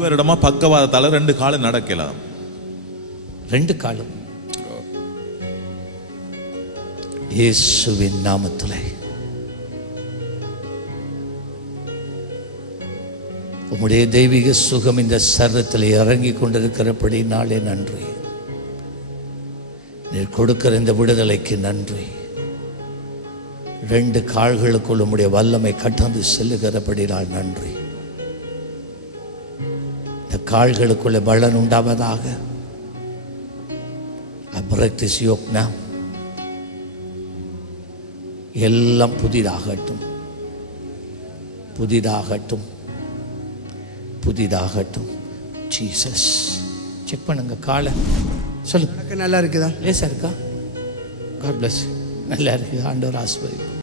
2 வருடமா பக்கவாதத்தால 2 காலம் நடக்கலாம். 2 காலம் இயேசுவின் நாமத்திலே உம்முடைய தெய்வீக சுகம் இந்த சரீரத்தில் இறங்கி கொண்டிருக்கிறபடி நாளே நன்றி. நீர் கொடுக்கிற இந்த விடுதலைக்கு நன்றி. 2 கால்களுக்குள் உம்முடைய வல்லமை கட்டந்து செல்லுகிறபடி நான் நன்றி. இந்த கால்களுக்குள்ள பலன் உண்டாவதாக. I break this yoke now. எல்லாம் புதிதாகட்டும், புதிதாகட்டும், புதிதாகட்டும். ஜீசஸ். செக் பண்ணுங்க காலை. சொல்லு. நல்லா இருக்குதா? லேசா இருக்கா? God bless. நல்லா இருக்கு. ஆண்டவர் ஆசீர்வதிப்பார்.